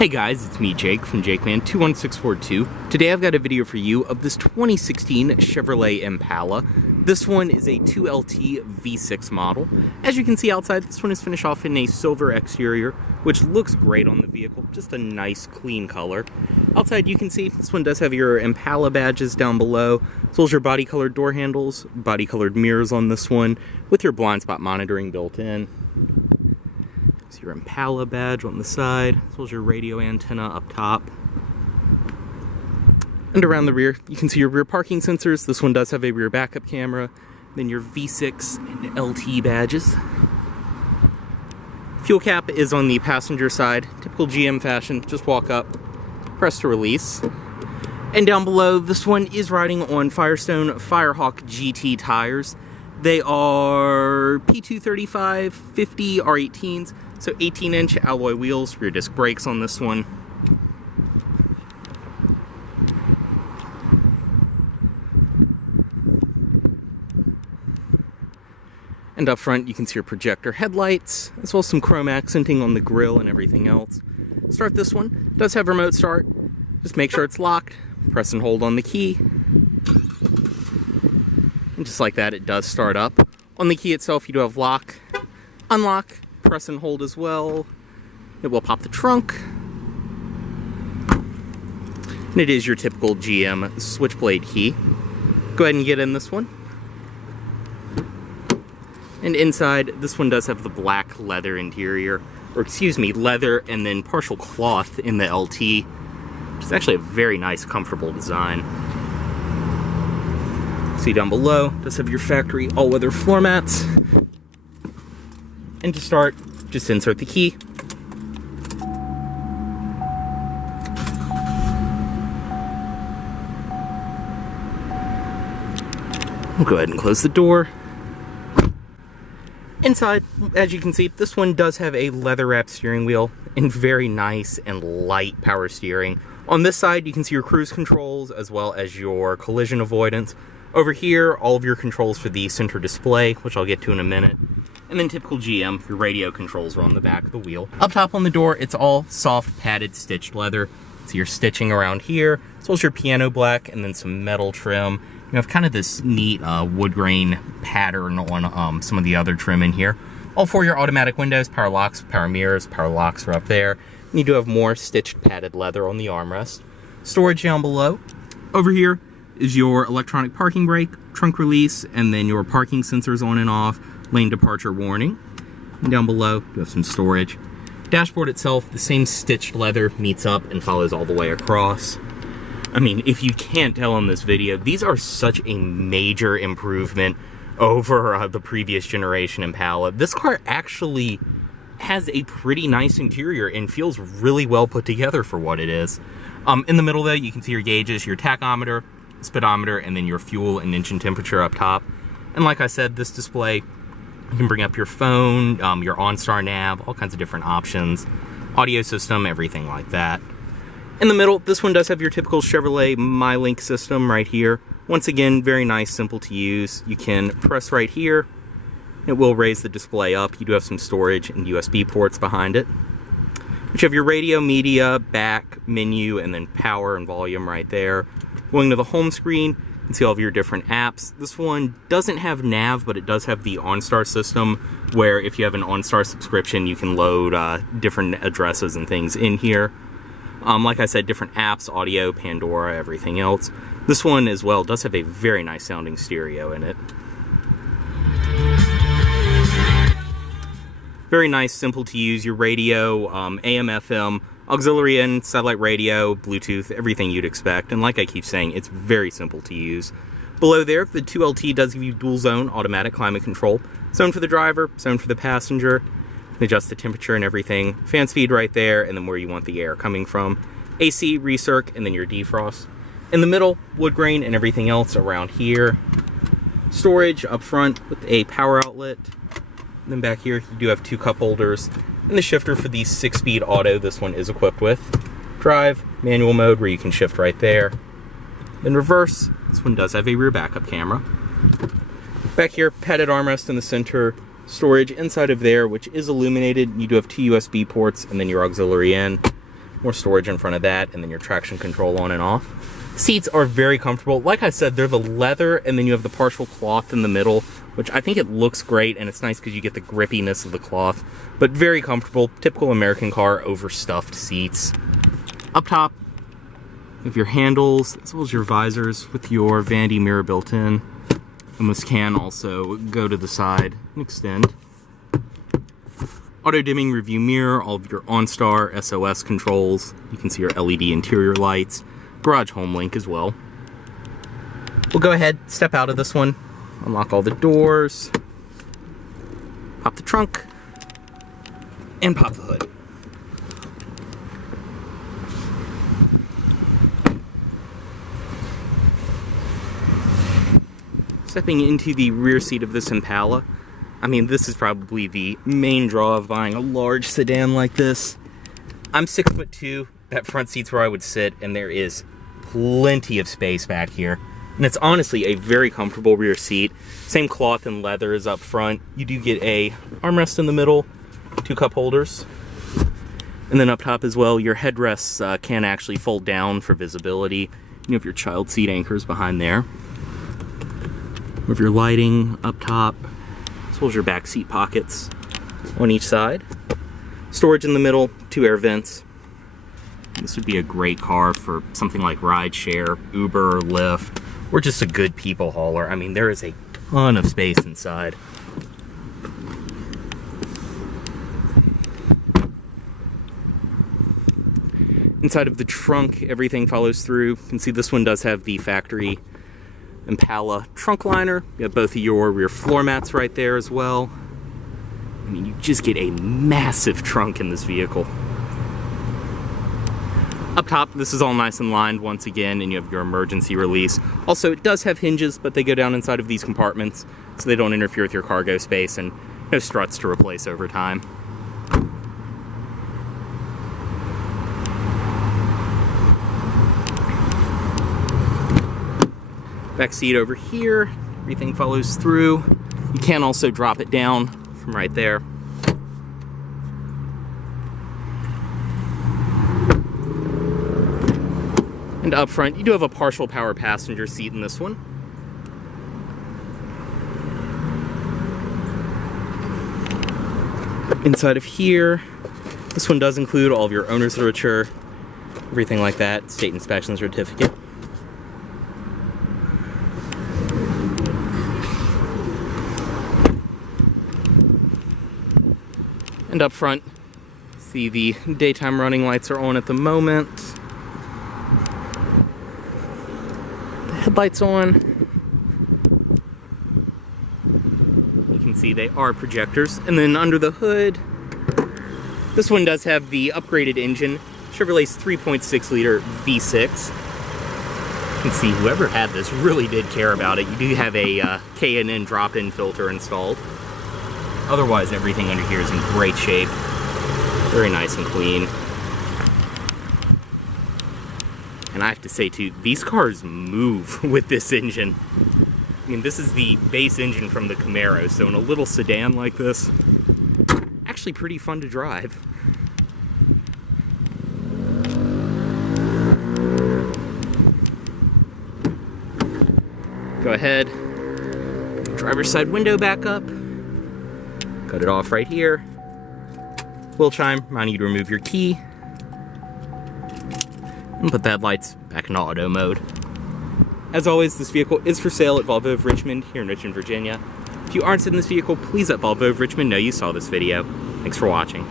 Hey guys, it's me Jake from JakeMan21642. Today I've got a video for you of this 2016 Chevrolet Impala. This one is a 2LT V6 model. As you can see outside, this one is finished off in a silver exterior, which looks great on the vehicle, just a nice clean color. Outside you can see this one does have your Impala badges down below, as well as your body colored door handles, body colored mirrors on this one, with your blind spot monitoring built in. Your Impala badge on the side, as well as your radio antenna up top. And around the rear, you can see your rear parking sensors. This one does have a rear backup camera. Then your V6 and LT badges. Fuel cap is on the passenger side. Typical GM fashion, just walk up, press to release. And down below, this one is riding on Firestone Firehawk GT tires. They are P235 50 R18s. So 18-inch alloy wheels, rear disc brakes on this one. And up front you can see your projector headlights, as well as some chrome accenting on the grille and everything else. Start this one. It does have remote start. Just make sure it's locked. Press and hold on the key. And just like that, it does start up. On the key itself, you do have lock, unlock, press and hold as well. It will pop the trunk. And it is your typical GM switchblade key. Go ahead and get in this one. And inside, this one does have the black leather interior, or excuse me, leather and then partial cloth in the LT, which is actually a very nice, comfortable design. See down below, does have your factory all-weather floor mats. And to start, just insert the key. We'll go ahead and close the door. Inside, as you can see, this one does have a leather-wrapped steering wheel and very nice and light power steering. On this side, you can see your cruise controls as well as your collision avoidance. Over here, all of your controls for the center display, which I'll get to in a minute. And then typical GM, your radio controls are on the back of the wheel. Up top on the door, it's all soft padded stitched leather. So your stitching around here, as well as your piano black and then some metal trim. You have kind of this neat wood grain pattern on some of the other trim in here. All for your automatic windows, power locks, power mirrors, power locks are up there. And you do have more stitched padded leather on the armrest. Storage down below. Over here is your electronic parking brake, trunk release, and then your parking sensors on and off, lane departure warning. And down below, you have some storage. Dashboard itself, the same stitched leather meets up and follows all the way across. I mean, if you can't tell in this video, these are such a major improvement over the previous generation Impala. This car actually has a pretty nice interior and feels really well put together for what it is. In the middle though, you can see your gauges, your tachometer, speedometer, and then your fuel and engine temperature up top. And like I said, this display, you can bring up your phone, your OnStar nav, all kinds of different options, audio system, everything like that. In the middle, this one does have your typical Chevrolet MyLink system right here. Once again, very nice, simple to use. You can press right here. It will raise the display up. You do have some storage and USB ports behind it. But you have your radio, media, back, menu, and then power and volume right there. Going to the home screen, you can see all of your different apps. This one doesn't have nav, but it does have the OnStar system, where if you have an OnStar subscription, you can load different addresses and things in here. Like I said, different apps, audio, Pandora, everything else. This one as well does have a very nice sounding stereo in it. Very nice, simple to use. Your radio, AM, FM, auxiliary in, satellite radio, Bluetooth, everything you'd expect. And like I keep saying, it's very simple to use. Below there, the 2LT does give you dual zone automatic climate control. Zone for the driver, zone for the passenger. Adjust the temperature and everything. Fan speed right there, and then where you want the air coming from. AC, recirc, and then your defrost. In the middle, wood grain and everything else around here. Storage up front with a power outlet. And then back here, you do have two cup holders. And the shifter for the 6-speed auto, this one is equipped with. Drive, manual mode, where you can shift right there. Then reverse, this one does have a rear backup camera. Back here, padded armrest in the center. Storage inside of there, which is illuminated. You do have two USB ports and then your auxiliary in. More storage in front of that, and then your traction control on and off. Seats are very comfortable. Like I said, they're the leather, and then you have the partial cloth in the middle, which I think it looks great, and it's nice because you get the grippiness of the cloth. But very comfortable, typical American car, overstuffed seats. Up top, you have your handles, as well as your visors with your vanity mirror built in. And this can also go to the side and extend. Auto-dimming review mirror, all of your OnStar, SOS controls. You can see your LED interior lights. Garage home link as well. We'll go ahead, step out of this one, unlock all the doors, pop the trunk, and pop the hood. Stepping into the rear seat of this Impala, I mean, this is probably the main draw of buying a large sedan like this. I'm 6'2", that front seat's where I would sit, and there is plenty of space back here. And it's honestly a very comfortable rear seat. Same cloth and leather as up front. You do get a armrest in the middle, 2 cup holders. And then up top as well, your headrests can actually fold down for visibility. You have your child seat anchors behind there. With your lighting up top, as well as your back seat pockets on each side. Storage in the middle, 2 air vents. This would be a great car for something like rideshare, Uber, Lyft, or just a good people hauler. I mean, there is a ton of space inside. Inside of the trunk, everything follows through. You can see this one does have the factory Impala trunk liner. You have both of your rear floor mats right there as well. I mean, you just get a massive trunk in this vehicle. Up top, this is all nice and lined once again, and you have your emergency release. Also, it does have hinges, but they go down inside of these compartments, so they don't interfere with your cargo space, and no struts to replace over time. Back seat over here, everything follows through. You can also drop it down from right there. And up front, you do have a partial power passenger seat in this one. Inside of here, this one does include all of your owner's literature, everything like that, state inspection certificate. And up front, see the daytime running lights are on at the moment. The headlights on. You can see they are projectors. And then under the hood, this one does have the upgraded engine, Chevrolet's 3.6 liter V6. You can see whoever had this really did care about it. You do have a K&N drop-in filter installed. Otherwise, everything under here is in great shape. Very nice and clean. And I have to say too, these cars move with this engine. I mean, this is the base engine from the Camaro, so in a little sedan like this, actually pretty fun to drive. Go ahead, driver's side window back up. Cut it off right here. Wheel chime, reminding you to remove your key. And put the headlights back in auto mode. As always, this vehicle is for sale at Volvo of Richmond here in Richmond, Virginia. If you aren't in this vehicle, please let Volvo of Richmond know you saw this video. Thanks for watching.